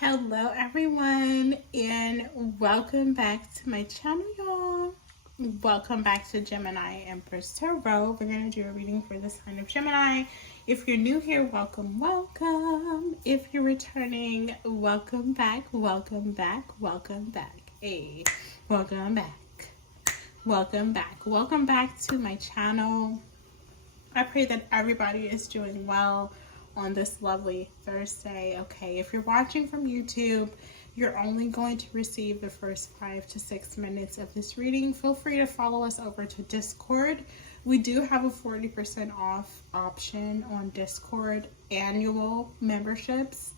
Hello everyone, and welcome back to my channel, y'all. Welcome back to Gemini Empress Tarot. We're going to do a reading for the sign of Gemini. If you're new here, welcome. If you're returning, welcome back. Welcome back. Hey, welcome back to my channel. I pray that everybody is doing well on this lovely Thursday. Okay, if you're watching from YouTube, you're only going to receive the first 5 to 6 minutes of this reading. Feel free to follow us over to Discord. We do have a 40% off option on Discord annual memberships.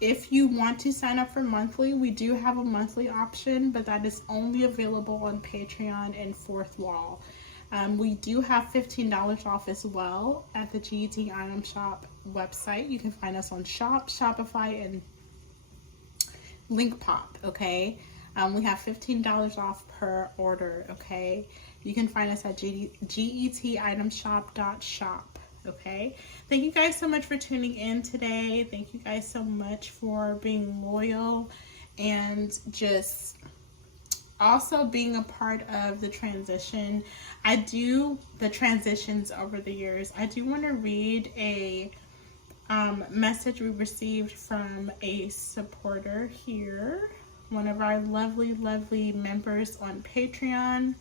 If you want to sign up for monthly, we do have a monthly option, but that is only available on Patreon and FOURTHWALL. We do have $15 off as well at the GET Item Shop website. You can find us on Shopify, and Linkpop, okay? We have $15 off per order, okay? You can find us at getitemshop.shop, okay? Thank you guys so much for tuning in today. Thank you guys so much for being loyal and just also being a part of the transition. The transitions over the years. I do want to read a message we received from a supporter here, one of our lovely members on Patreon,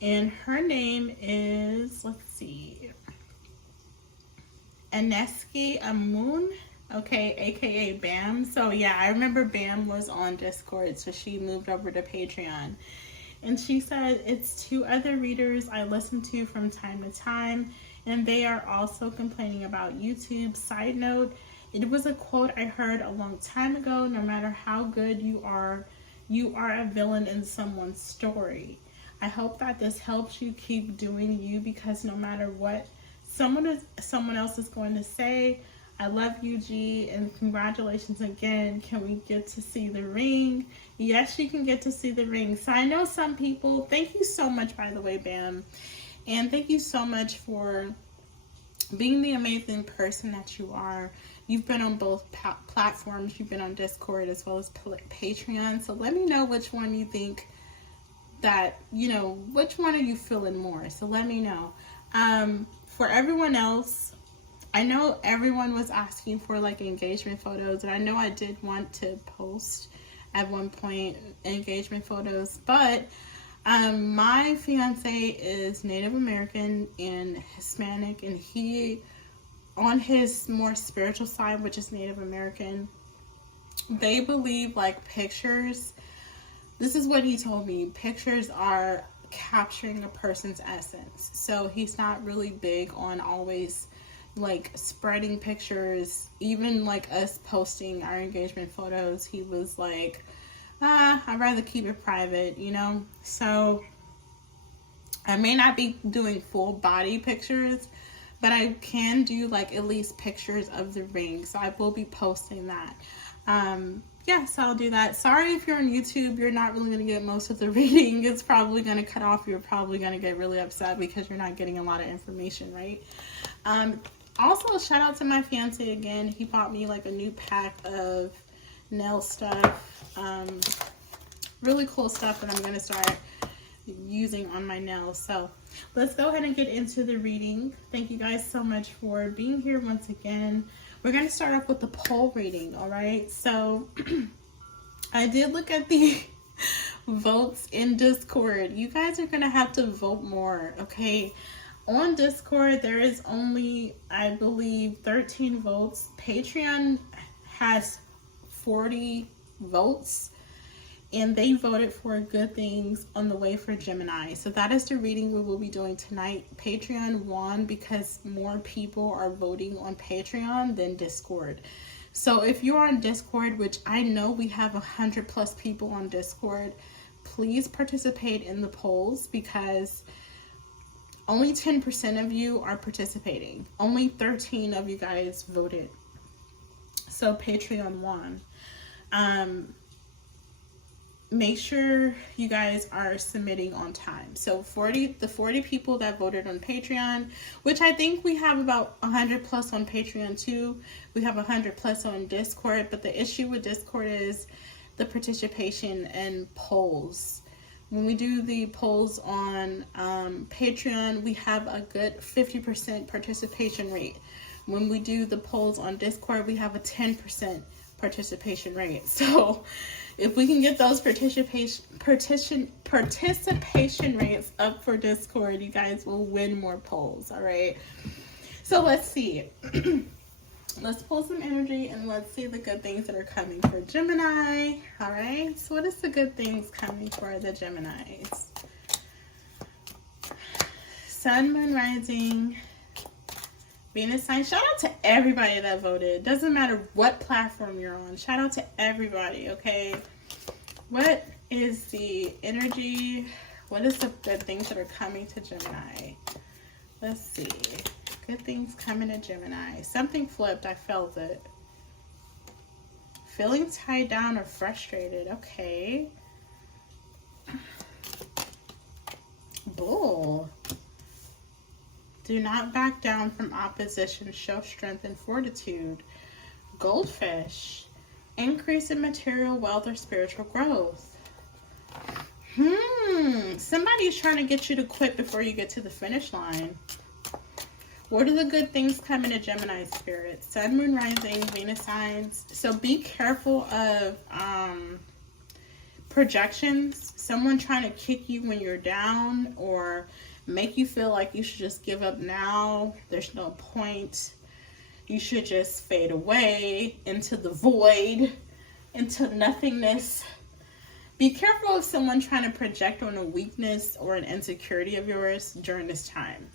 and her name is, let's see, Aneski Amun. Okay, aka Bam. So yeah, I remember Bam was on Discord, so she moved over to Patreon. And she said, it's 2 other readers I listen to from time to time, and they are also complaining about YouTube. Side note, it was a quote I heard a long time ago: no matter how good you are a villain in someone's story. I hope that this helps you keep doing you, because no matter what someone else is going to say, I love you, G, and congratulations again. Can we get to see the ring? Yes, you can get to see the ring. So I know some people, thank you so much, by the way, Bam. And thank you so much for being the amazing person that you are. You've been on both platforms. You've been on Discord as well as Patreon. So let me know which one you think that, which one are you feeling more? So let me know. For everyone else, I know everyone was asking for like engagement photos, and I know I did want to post at one point engagement photos, but my fiance is Native American and Hispanic, and he, on his more spiritual side, which is Native American, they believe like pictures, this is what he told me, pictures are capturing a person's essence. So he's not really big on always like spreading pictures. Even like us posting our engagement photos, he was like, I'd rather keep it private, So I may not be doing full body pictures, but I can do like at least pictures of the ring, so I will be posting that. Yeah, so I'll do that. Sorry if you're on YouTube, you're not really going to get most of the reading. It's probably going to cut off. You're probably going to get really upset because you're not getting a lot of information, right? Also, shout out to my fiance again. He bought me like a new pack of nail stuff. Really cool stuff that I'm going to start using on my nails. So let's go ahead and get into the reading. Thank you guys so much for being here once again. We're going to start off with the poll reading, all right? So I did look at the votes in Discord. You guys are going to have to vote more, okay? On Discord, there is only, I believe, 13 votes. Patreon has 40 votes, and they voted for good things on the way for Gemini. So that is the reading we will be doing tonight. Patreon won because more people are voting on Patreon than Discord. So if you're on Discord, which I know we have 100+ people on Discord, please participate in the polls, because only 10% of you are participating. Only 13 of you guys voted. So Patreon won. make sure you guys are submitting on time. So the 40 people that voted on Patreon, which I think we have about 100 plus on Patreon too. We have 100 plus on Discord, but the issue with Discord is the participation and polls. When we do the polls on Patreon, we have a good 50% participation rate. When we do the polls on Discord, we have a 10% participation rate. So if we can get those participation rates up for Discord, you guys will win more polls. All right. So let's see. Let's pull some energy and let's see the good things that are coming for Gemini. All right. So what is the good things coming for the Geminis? Sun, Moon, Rising, Venus sign. Shout out to everybody that voted. Doesn't matter what platform you're on. Shout out to everybody, okay? What is the energy? What is the good things that are coming to Gemini? Let's see. Good things coming to Gemini. Something flipped. I felt it. Feeling tied down or frustrated. Okay. Bull. Do not back down from opposition. Show strength and fortitude. Goldfish. Increase in material wealth or spiritual growth. Somebody's trying to get you to quit before you get to the finish line. What are the good things coming to Gemini spirit? Sun, Moon, Rising, Venus signs. So be careful of projections. Someone trying to kick you when you're down or make you feel like you should just give up now. There's no point. You should just fade away into the void, into nothingness. Be careful of someone trying to project on a weakness or an insecurity of yours during this time.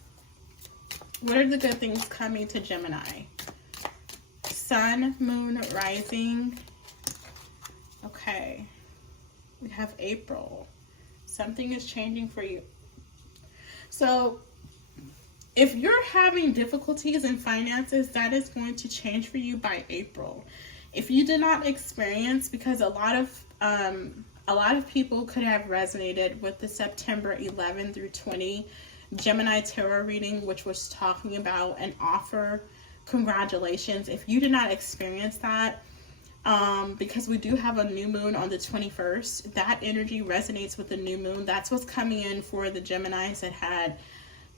What are the good things coming to Gemini? Sun, Moon, Rising. Okay. We have April. Something is changing for you. So if you're having difficulties in finances, that is going to change for you by April. If you did not experience, because a lot of people could have resonated with the September 11 through 20 Gemini tarot reading, which was talking about an offer. Congratulations. If you did not experience that, because we do have a new moon on the 21st, that energy resonates with the new moon. That's what's coming in for the Geminis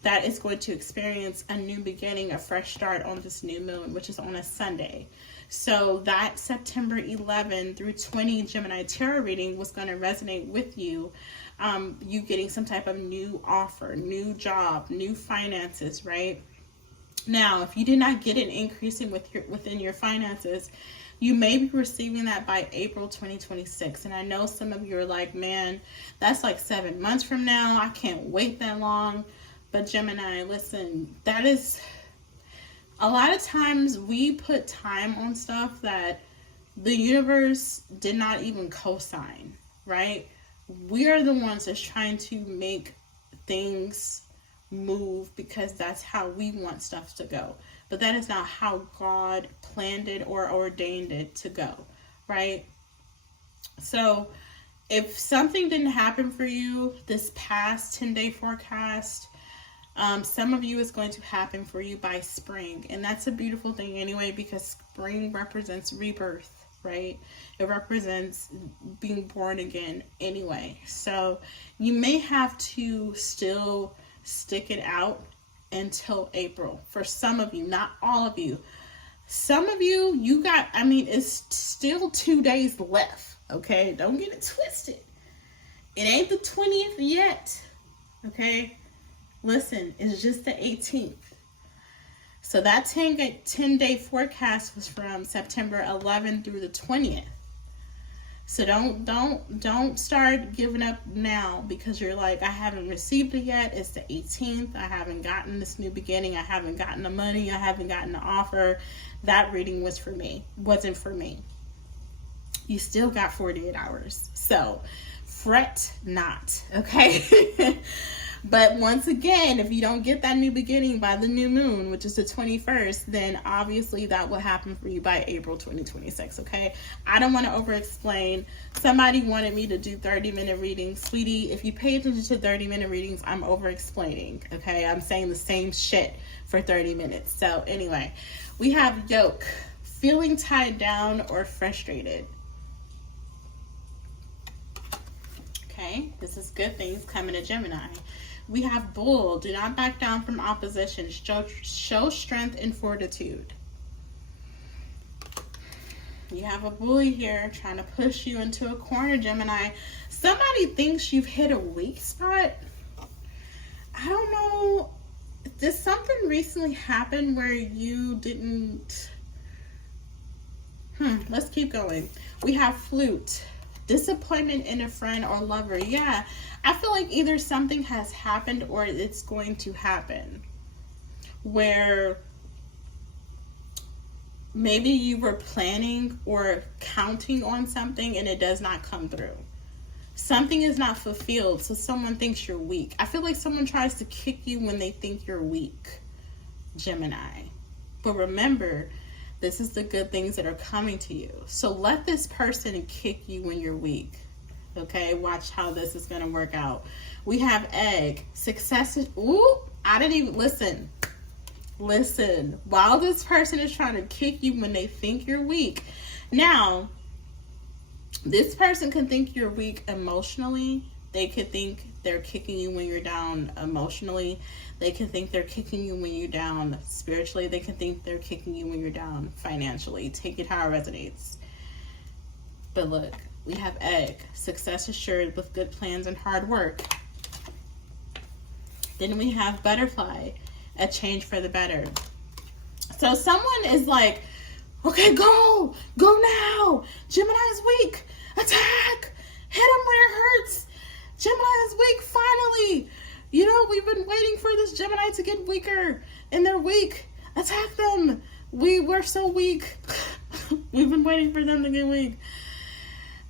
that is going to experience a new beginning, a fresh start on this new moon, which is on a Sunday. So that September 11 through 20 Gemini tarot reading was going to resonate with you. You getting some type of new offer, new job, new finances, right? Now, if you did not get an increase within your finances, you may be receiving that by April 2026. And I know some of you are like, man, that's like 7 months from now. I can't wait that long. But Gemini, listen, that is, a lot of times we put time on stuff that the universe did not even co-sign, right? We are the ones that's trying to make things move because that's how we want stuff to go. But that is not how God planned it or ordained it to go, right? So if something didn't happen for you this past 10-day forecast, some of you is going to happen for you by spring. And that's a beautiful thing anyway, because spring represents rebirth, right? It represents being born again anyway. So you may have to still stick it out until April. For some of you, not all of you. Some of you, it's still 2 days left, okay? Don't get it twisted. It ain't the 20th yet, okay? Listen, it's just the 18th. So that 10-day forecast was from September 11 through the 20th. So don't start giving up now because you're like, I haven't received it yet. It's the 18th. I haven't gotten this new beginning. I haven't gotten the money. I haven't gotten the offer. That reading wasn't for me. You still got 48 hours. So fret not, okay? But once again, if you don't get that new beginning by the new moon, which is the 21st, then obviously that will happen for you by April 2026, okay? I don't want to over explain. Somebody wanted me to do 30-minute readings. Sweetie, if you pay attention to 30-minute readings, I'm over explaining, okay? I'm saying the same shit for 30 minutes. So anyway, we have yoke, feeling tied down or frustrated. Okay, this is good things coming to Gemini. We have bull, do not back down from opposition. Show strength and fortitude. You have a bully here trying to push you into a corner, Gemini. Somebody thinks you've hit a weak spot. I don't know. Did something recently happen where you didn't... Let's keep going. We have flute. Disappointment in a friend or lover. Yeah, I feel like either something has happened or it's going to happen where maybe you were planning or counting on something and it does not come through. Something is not fulfilled, so someone thinks you're weak. I feel like someone tries to kick you when they think you're weak, Gemini. But remember, this is the good things that are coming to you. So let this person kick you when you're weak. Okay, watch how this is going to work out. We have egg. Success is... Ooh, I didn't even... Listen. Listen. While this person is trying to kick you when they think you're weak. Now, this person can think you're weak emotionally. They could think they're kicking you when you're down emotionally. They can think they're kicking you when you're down spiritually. They can think they're kicking you when you're down financially. Take it how it resonates. But look, we have egg. Success assured with good plans and hard work. Then we have butterfly. A change for the better. So someone is like, okay, go now. Gemini is weak. Attack. Hit him where it hurts. Gemini is weak, finally. You know, we've been waiting for this Gemini to get weaker, and they're weak. Attack them. We're so weak. We've been waiting for them to get weak.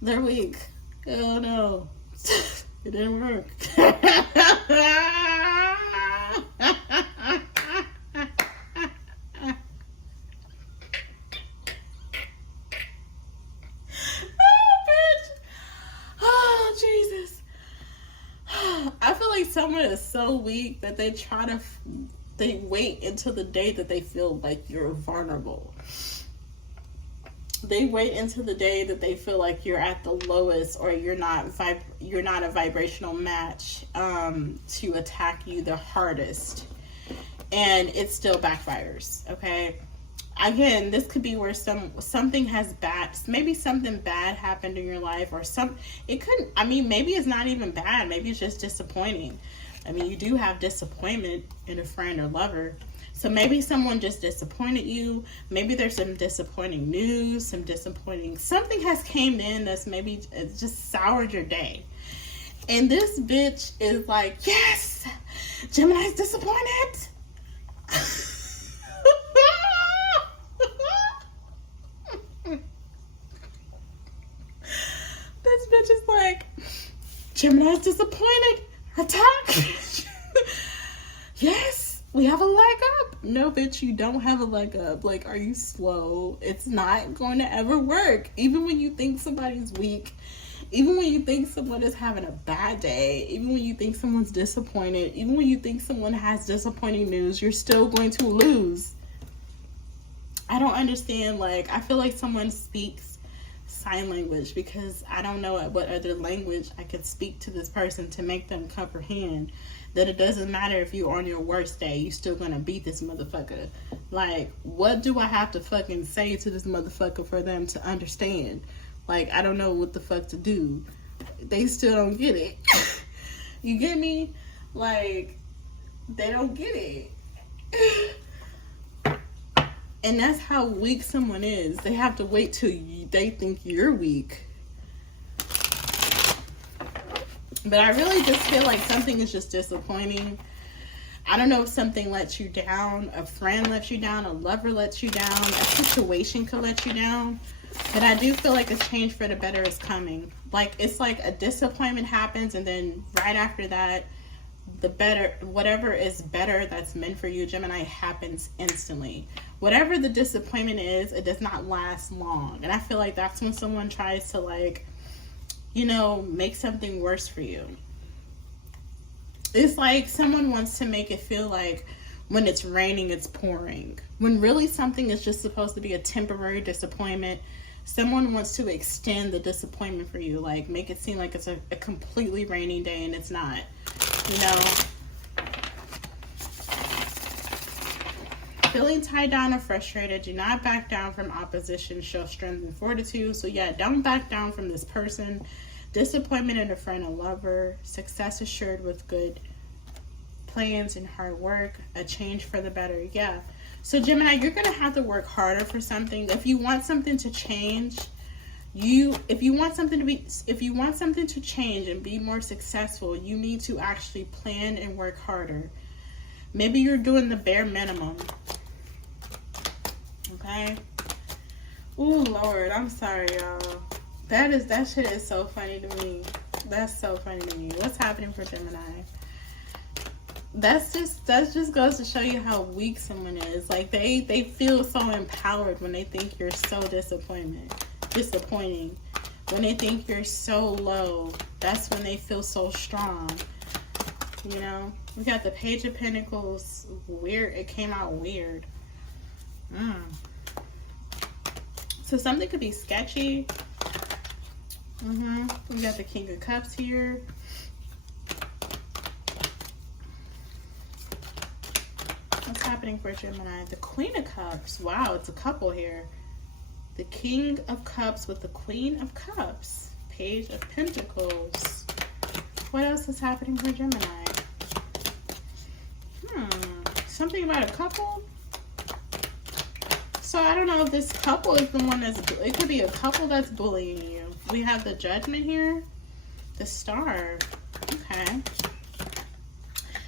They're weak. Oh no. It didn't work. I feel like someone is so weak that they wait until the day that they feel like you're vulnerable. They wait until the day that they feel like you're at the lowest or you're not a vibrational match to attack you the hardest, and it still backfires. Okay. Again, this could be where something has maybe something bad happened in your life, or maybe it's not even bad. Maybe it's just disappointing. I mean, you do have disappointment in a friend or lover. So maybe someone just disappointed you. Maybe there's some disappointing news, something has came in that's maybe it just soured your day. And this bitch is like, yes, Gemini's disappointed. This bitch is like, Gemini's disappointed. Attack. Yes, we have a leg up. No, bitch, you don't have a leg up. Like, are you slow? It's not going to ever work. Even when you think somebody's weak, even when you think someone is having a bad day, even when you think someone's disappointed, even when you think someone has disappointing news, you're still going to lose. I don't understand. Like, I feel like someone speaks sign language, because I don't know what other language I could speak to this person to make them comprehend that it doesn't matter if you're on your worst day, you still gonna beat this motherfucker. Like, what do I have to fucking say to this motherfucker for them to understand? Like, I don't know what the fuck to do. They still don't get it. You get me? Like, they don't get it. And that's how weak someone is. They have to wait till they think you're weak. But I really just feel like something is just disappointing. I don't know if something lets you down, a friend lets you down, a lover lets you down, a situation could let you down. But I do feel like a change for the better is coming. Like, it's like a disappointment happens, and then right after that, the better, whatever is better that's meant for you, Gemini, happens instantly. Whatever the disappointment is, it does not last long. And I feel like that's when someone tries to, like, you know, make something worse for you. It's like someone wants to make it feel like when it's raining, it's pouring. When really something is just supposed to be a temporary disappointment. Someone wants to extend the disappointment for you, like make it seem like it's a completely rainy day, and it's not, you know. Feeling tied down or frustrated, do not back down from opposition, show strength and fortitude. So yeah, don't back down from this person. Disappointment in a friend or lover, success assured with good plans and hard work, a change for the better. Yeah. So Gemini, you're going to have to work harder for something. If you want something to change, if you want something to change and be more successful, you need to actually plan and work harder. Maybe you're doing the bare minimum. Okay. Ooh, Lord, I'm sorry, y'all. That shit is so funny to me. That's so funny to me. What's happening for Gemini? That just goes to show you how weak someone is. Like they feel so empowered when they think you're so disappointing. When they think you're so low, that's when they feel so strong. You know, we got the Page of Pentacles. Weird. It came out weird. So something could be sketchy. We got the King of Cups here. What's happening for Gemini? The Queen of Cups. Wow, it's a couple here. The King of Cups with the Queen of Cups. Page of Pentacles. What else is happening for Gemini? Something about a couple? So I don't know if this couple is the one that's... It could be a couple that's bullying you. We have the Judgment here. The Star. Okay.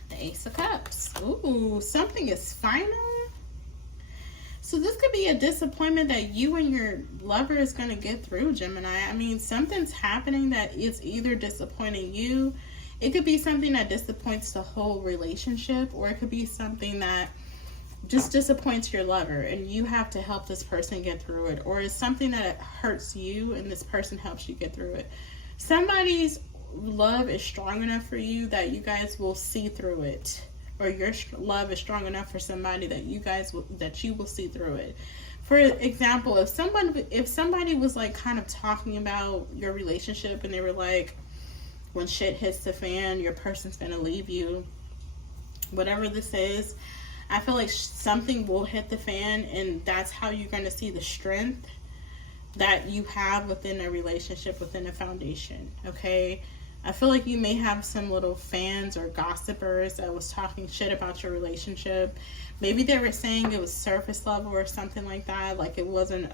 The Ace of Cups. Ooh, something is final. So this could be a disappointment that you and your lover is going to get through, Gemini. I mean, something's happening that is either disappointing you. It could be something that disappoints the whole relationship, or it could be something that just disappoints your lover and you have to help this person get through it, or it's something that hurts you and this person helps you get through it. Somebody's love is strong enough for you that you guys will see through it, or your love is strong enough for somebody that you will see through it. For example, if somebody was like kind of talking about your relationship and they were like, when shit hits the fan, your person's gonna leave you, whatever this is, I feel like something will hit the fan, and that's how you're going to see the strength that you have within a relationship, within a foundation, okay? I feel like you may have some little fans or gossipers that was talking shit about your relationship. Maybe they were saying it was surface level or something like that, like it wasn't,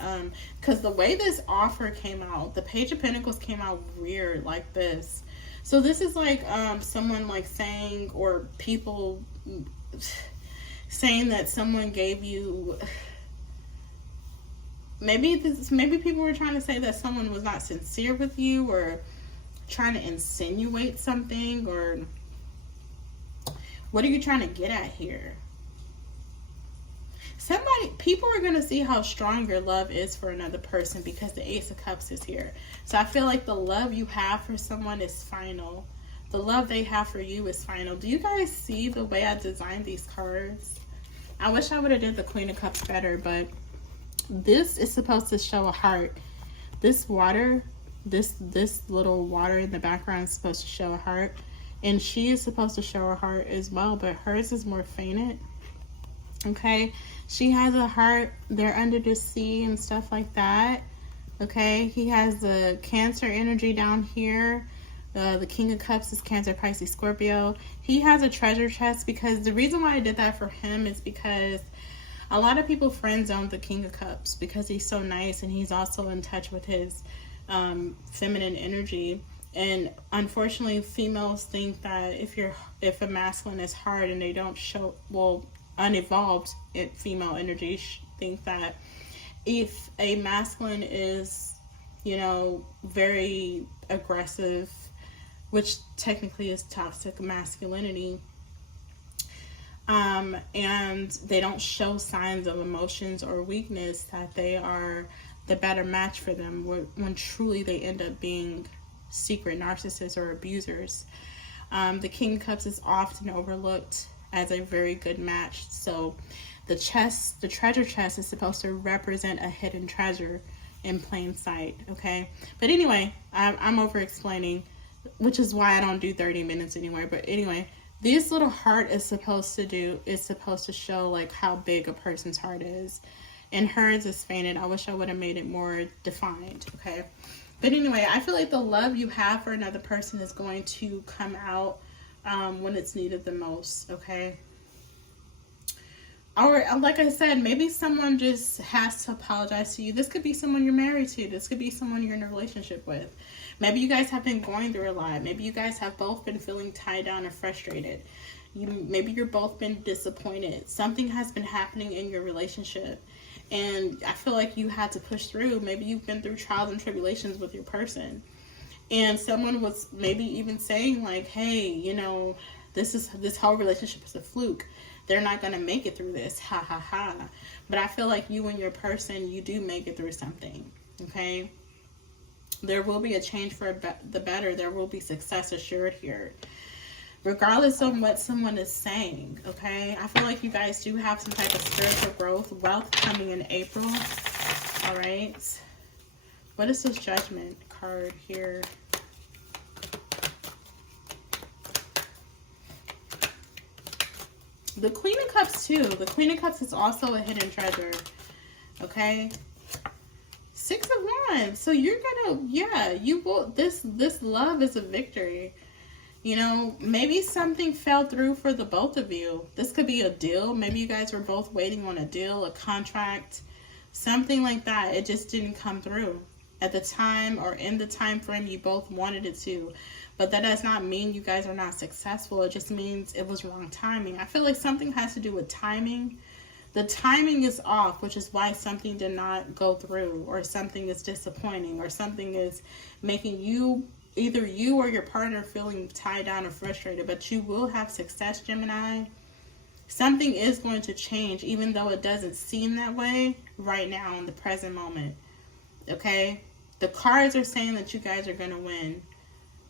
because the way this offer came out, the Page of Pentacles came out weird like this. So this is like someone like saying, or people... saying that someone gave you, maybe people were trying to say that someone was not sincere with you, or trying to insinuate something, or what are you trying to get at here? People are going to see how strong your love is for another person because the Ace of Cups is here. So I feel like the love you have for someone is final. The love they have for you is final. Do you guys see the way I designed these cards? I wish I would have did the Queen of Cups better, but this is supposed to show a heart. This water, this little water in the background is supposed to show a heart. And she is supposed to show a heart as well, but hers is more fainted. Okay? She has a heart. They're under the sea and stuff like that. Okay? He has the Cancer energy down here. The King of Cups is Cancer, Pisces, Scorpio. He has a treasure chest, because the reason why I did that for him is because a lot of people friend zone the King of Cups because he's so nice and he's also in touch with his feminine energy. And unfortunately, females think that if a masculine is hard and they don't show, well, unevolved female energy think that if a masculine is, you know, very aggressive, which technically is toxic masculinity. And they don't show signs of emotions or weakness, that they are the better match for them, when truly they end up being secret narcissists or abusers. The King of Cups is often overlooked as a very good match. So the treasure chest is supposed to represent a hidden treasure in plain sight, okay? But anyway, I'm over explaining, which is why I don't do 30 minutes anyway. But anyway, this little heart is supposed to show like how big a person's heart is. And hers is fainted. I wish I would have made it more defined, okay? But anyway, I feel like the love you have for another person is going to come out when it's needed the most, okay? Or like I said, maybe someone just has to apologize to you. This could be someone you're married to. This could be someone you're in a relationship with. Maybe you guys have been going through a lot. Maybe you guys have both been feeling tied down and frustrated. Maybe you're both been disappointed. Something has been happening in your relationship, and I feel like you had to push through. Maybe you've been through trials and tribulations with your person, and someone was maybe even saying like, hey, you know, this whole relationship is a fluke. They're not going to make it through this. Ha ha ha. But I feel like you and your person, you do make it through something. Okay? There will be a change for the better. There will be success assured here, regardless of what someone is saying. Okay? I feel like you guys do have some type of spiritual growth, wealth coming in April. All right? What is this Judgment card here? The Queen of Cups too. The Queen of Cups is also a hidden treasure. Okay? Six of Wands. So you're gonna, yeah, you will, this love is a victory. You know, maybe something fell through for the both of you. This could be a deal. Maybe you guys were both waiting on a deal, a contract, something like that. It just didn't come through at the time or in the time frame you both wanted it to. But that does not mean you guys are not successful. It just means it was wrong timing. I feel like something has to do with timing. The timing is off, which is why something did not go through, or something is disappointing, or something is making you, either you or your partner, feeling tied down or frustrated. But you will have success, Gemini. Something is going to change, even though it doesn't seem that way right now in the present moment. Okay? The cards are saying that you guys are going to win,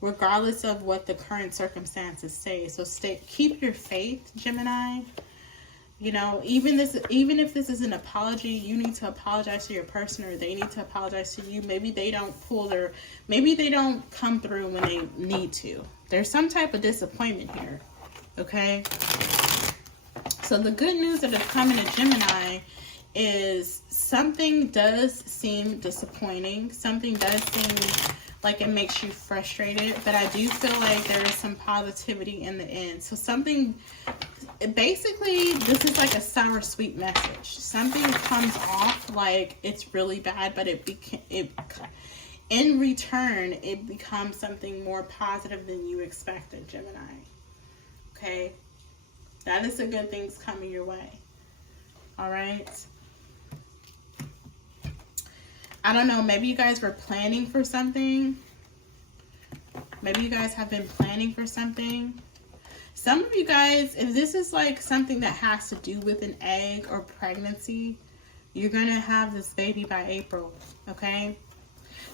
regardless of what the current circumstances say. So keep your faith, Gemini. You know, even if this is an apology, you need to apologize to your person, or they need to apologize to you. Maybe they don't maybe they don't come through when they need to. There's some type of disappointment here. Okay? So the good news that is coming to Gemini is something does seem disappointing. Something does seem like it makes you frustrated, but I do feel like there is some positivity in the end. So something, basically, this is like a sour sweet message. Something comes off like it's really bad, but in return, it becomes something more positive than you expected, Gemini. Okay? That is the good things coming your way. All right? I don't know, maybe you guys were planning for something. Maybe you guys have been planning for something. Some of you guys, if this is like something that has to do with an egg or pregnancy, you're going to have this baby by April, okay?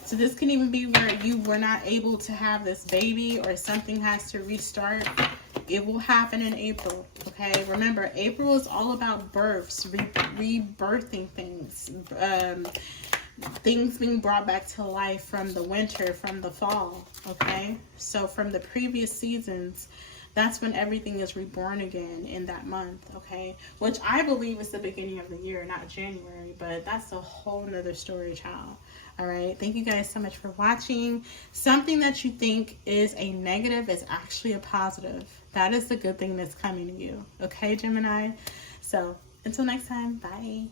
So this can even be where you were not able to have this baby, or something has to restart. It will happen in April, okay? Remember, April is all about births, rebirthing things, things being brought back to life from the winter, from the fall, okay? So from the previous seasons, that's when everything is reborn again in that month, okay? Which I believe is the beginning of the year, not January, but that's a whole nother story, child. All right, thank you guys so much for watching. Something that you think is a negative is actually a positive. That is the good thing that's coming to you, okay, Gemini? So until next time, bye.